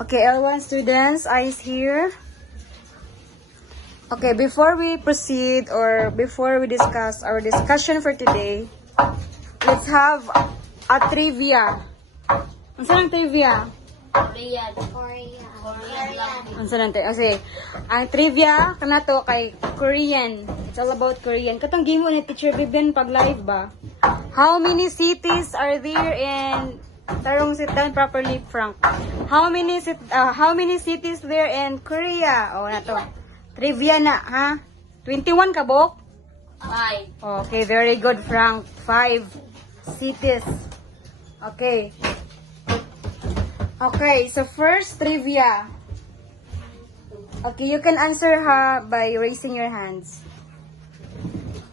Okay, L1 students, eyes here. Okay, before we proceed or before we discuss our discussion for today, let's have a trivia. Ano saan ang trivia? Korean. Ano saan ang trivia? Okay, ang trivia kanato kay Korean. It's all about Korean. Katong game mo ni Teacher Vivian pag live ba? How many cities are there in... Tarong, sit down properly, Frank. How many cities there in Korea? Oh, na to. Trivia na, ha? 21 ka, Bok? 5. Okay, very good, Frank. 5 cities. Okay. Okay, so first trivia. Okay, you can answer ha by raising your hands.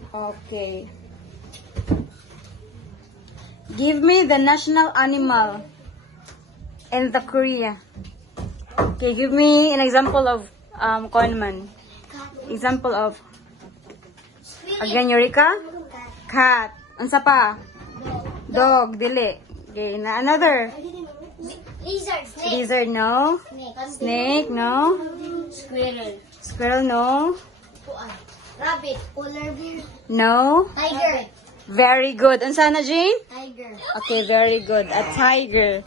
Okay. Give me the national animal in the Korea. Okay, give me an example of Konman. Example of again, Eureka? Cat. Unsa pa? Dog, dili. Okay, na another. Lizard. Snake. Lizard, no. Snake, no. Squirrel. Squirrel, no. Rabbit. Polar bear. No. Tiger. Very good. Unsa na, Jane? Tiger. Okay, very good. A tiger.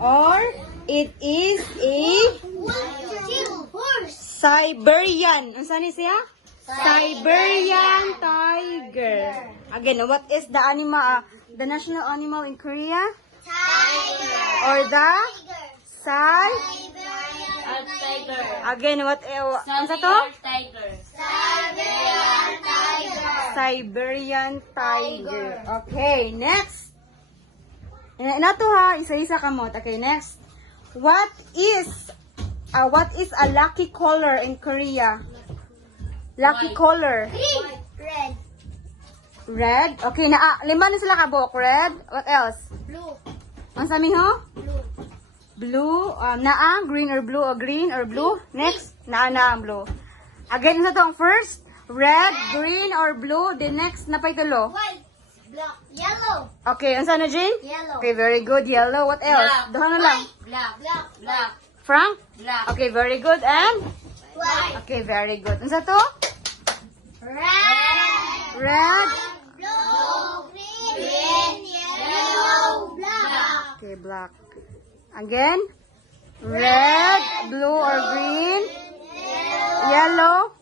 Or it is a Horse. Siberian. Unsa ni siya? Siberian tiger. Again, what is the animal, the national animal in Korea? Tiger. Or the Tiger. Again, what unsa to? Tiger. Siberian tiger. Okay, next. Nato ha, isa-isa kamot. Okay, next. What is a lucky color in Korea? Lucky White. color. Red. Red. Okay, lima na sila kabok. Red. What else? Blue. Ang sami ho? Blue. Blue. Naa, green or blue or green or blue. Next. Naa ang blue. Again, sa tong first. Red, green, or blue. The next, napay tulo. White. Black. Yellow. Okay, ang sana, Jane? Yellow. Okay, very good. Yellow. What else? Black. Duha na lang. Black. Black. Frank? Black. Okay, very good. And? White. Okay, very good. Ang sa to? Red. Red. Blue. Green. Yellow. Black. Okay, black. Again? Red, blue, or green? Yellow,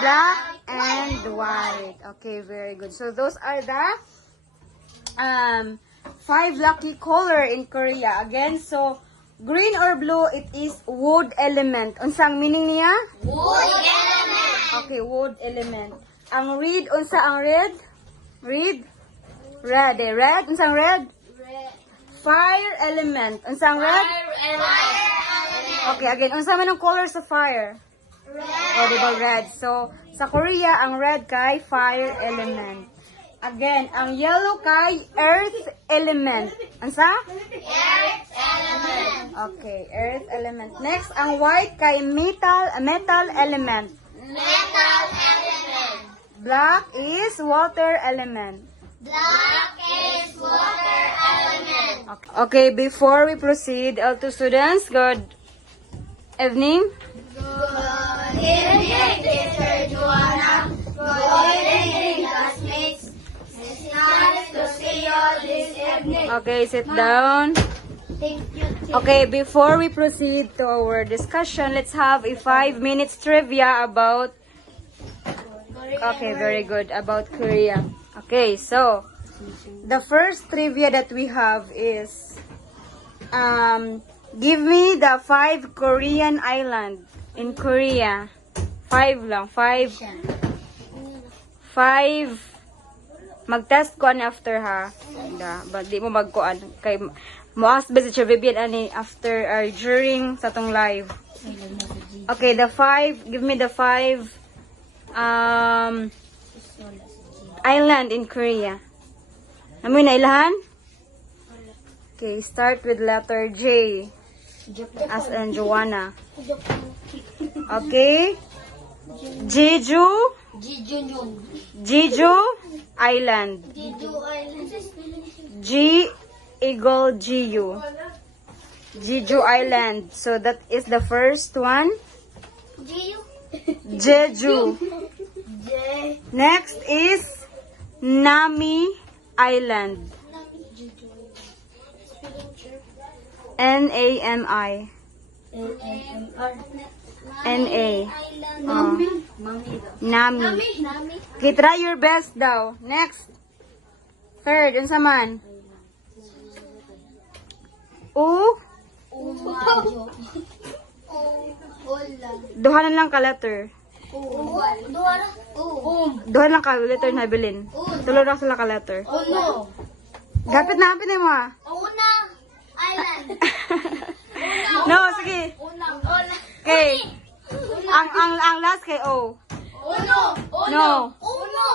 black, and white. Okay, very good. So those are the 5 lucky color in Korea. Again, so green or blue, it is wood element. Unsang meaning niya? Wood element. Okay, wood element. Ang red, unsa ang red? Red? Red, eh. Red, unsang red? Red. Fire element. Unsang red? Okay, again, unsa man ang color sa fire? O, diba red? So, sa Korea, ang red kay fire element. Again, ang yellow kay earth element. Ansa? Earth element. Okay, earth element. Next, ang white kay metal element. Metal element. Black is water element. Black is water element. Okay, before we proceed, L2 students, good evening. Good evening, Teacher Joanna. Good evening, classmates. It's nice to see you this evening. Okay, sit down. Thank you, Okay, before we proceed to our discussion, let's have a 5 minutes trivia about... Okay, very good. About Korea. Okay, so, the first trivia that we have is... give me the 5 Korean island in Korea. 5 lang. 5. Mag-test ko after ha. But di mo magkuan. Kay mo-ask ba si Teacher Vivian ani after or during sa tong live. Okay, the 5. Give me the 5 island in Korea. Amoy na ilahan? Okay, start with letter J. As in Joanna. Okay. Jeju. Jeju Island. Jeju Island. G Eagle GU. Jeju Island. So that is the first one. Jeju. Jeju. J. Next is Nami Island. Nami. N-A. Nami. Okay, try your best daw. Next. Third, unsa man? U. Umajo. Ola. Duha na lang ka letter. Duwara. Duha lang ka letter na bilin. Tulo na sila ka letter. Uno. Gapit na mo ah. Una. Island. No, sige. Una. Ola. Okay. Ang last kay O. Uno. No. Uno.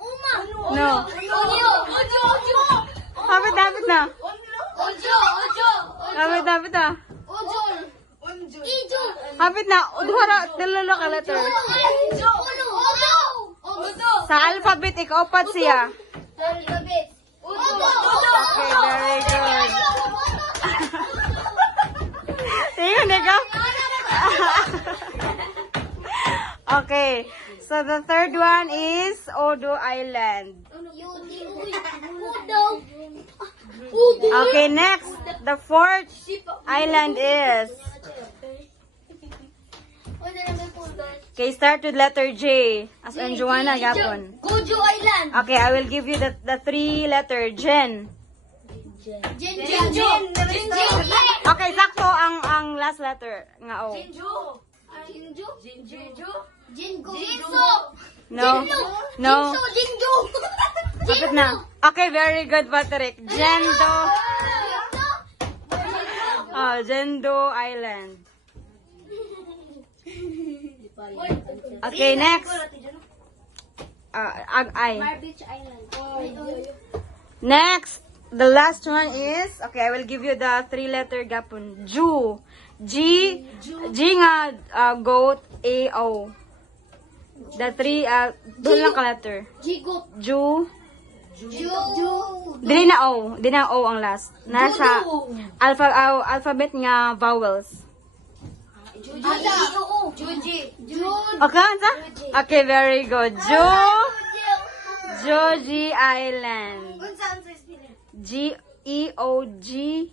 Uma. No. Ojo. Ojo. Hapit na. Ojo. Ojo. Hapit na. Ojo. Ijo. Hapit na. Duha na, tulo na ka letter. Ijo. Ojo. Ojo. Sa alphabet, ikaw upat siya. Alphabet. Ojo. Okay, very good. Tingnan ikaw. Okay, so the third one is Odo Island. Okay, next, the fourth island is. Okay, start with letter J. As in Joanna Gapon. Gojo Island. Okay, I will give you the three letter Jen. Jinju. Okay, sakto ang last letter nga O. Jinju. Jinju. Jinju. No. No. Jinju. Kapit na. Okay, very good, Patrick. Jendo. Oh, Jendo Island. Okay, next. Ag-ay. Beach Island. Next, the last one is, okay, I will give you the three-letter gapon. Ju. G nga goat, A-O. The three, doon lang ka letter. Jigo. Ju. Ju. Dili na O. Dili na O ang last. Nasa alphabet nga vowels. Juji. Okay, anta? Okay, very good. Joji Island. G-E-O-G-E.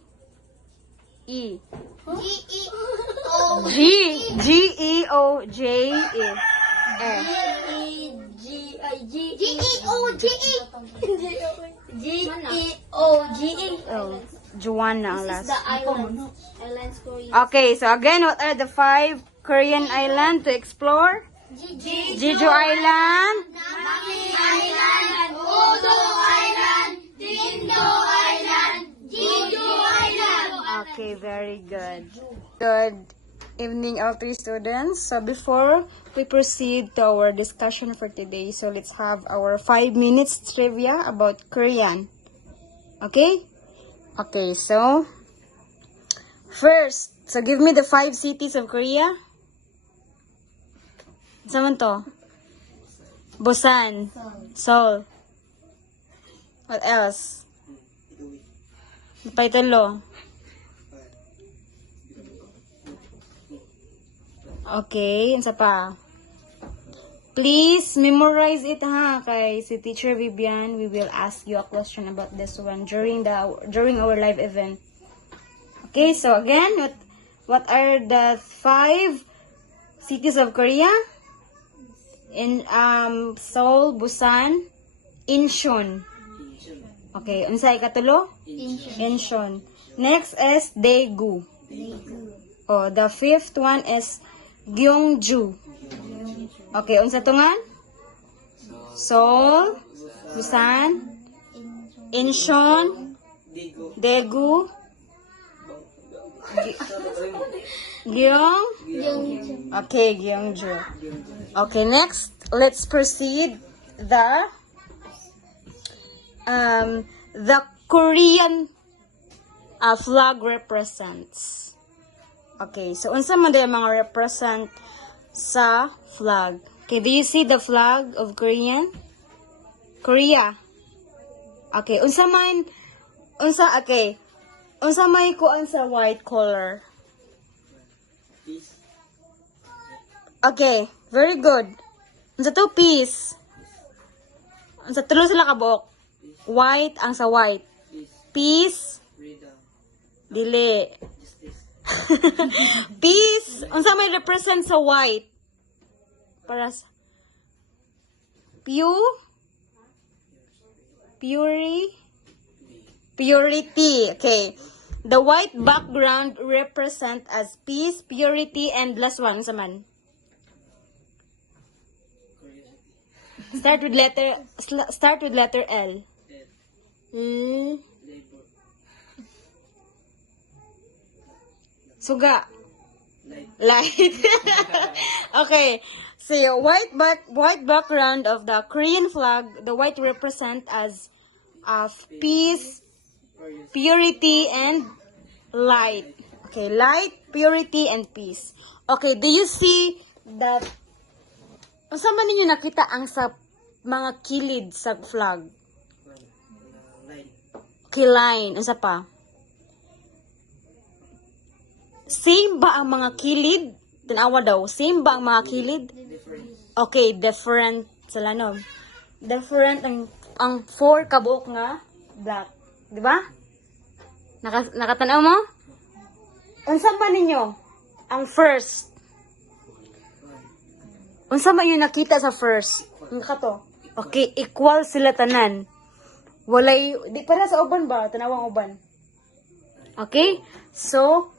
G-E-O-J-E. Oh, Joanna ang last. Okay, so again, what are the 5 Korean islands to explore? Jeju Island, Nami Island, Odo Island, Dindo Island, Jeju Island. Okay, very good. Good evening, all 3 students. So before we proceed to our discussion for today, so let's have our 5 minutes trivia about Korean. Okay? Okay, so first, so give me the 5 cities of Korea. Saan to? Busan, Seoul. What else? Paitalo. Okay, isa pa. Please memorize it ha, kay si Teacher Vivian. We will ask you a question about this one during our live event. Okay, so again, what are the 5 cities of Korea? In Seoul, Busan, Incheon. Okay, unsay ikatulo? Incheon. Next is Daegu. Oh, the 5th one is Gyeongju. Okay, unsa tungan? Seoul, Busan, Incheon, Daegu, Okay, Gyeongju. Okay, next, let's proceed the Korean flag represents. Okay, so unsa man day mga represent sa flag? Okay, do you see the flag of Korea? Okay, okay. Unsa may kuan sa white color? Peace. Okay, very good. Unsa to peace? Unsa tulo sila ka buok? White ang sa white. Peace. Peace, Freedom. dili. Justice. Peace, unsa may represent sa white? Para sa purity. Okay. The white background represent as peace, purity, and last one sa man. Curiosity. Start with letter L. Death. Hmm. Labor. Suga. Light. Light. Okay. So white background of the Korean flag, the white represent as peace, Curiosity. purity, and light. Okay, light, purity, and peace. Okay, do you see that? Unsa man ninyo nakita ang sa mga kilid sa flag? Line. Okay, line. Unsa pa? Same ba ang mga kilid? Tanawa daw. Same ba ang mga kilid? Different. Okay, different sila no. Different ang four kabuok nga black, di ba? Nakatanaw mo? Unsa man ninyo ang first? Unsa man yung nakita sa first? Ang kato. Okay, equal sila tanan. Walay di para sa uban ba? Tanawang uban. Okay? So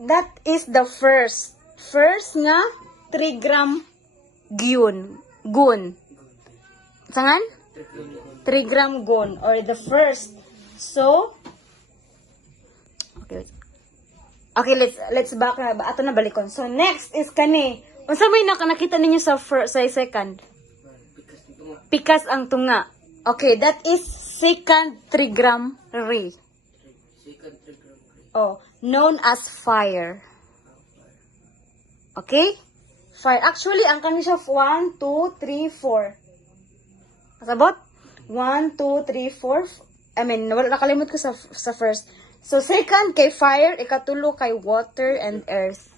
that is the first. First nga 3 gram gun. Sangan? 3 gram gun or the first. So okay, let's back na ato na balikon. So next is kani. Unsa may nakita ninyo sa first sa second? Because ito nga. Pikas ang tunga. Okay, that is second 3 gram ray. Second 3 gram. Oh, known as fire. Okay? Fire. Actually, ang kani siya 1, 2, 3, 4. Kasabot? 1, 2, 3, 4. I mean, nakalimot ko sa first. So, second kay fire, ikatulo kay water and earth.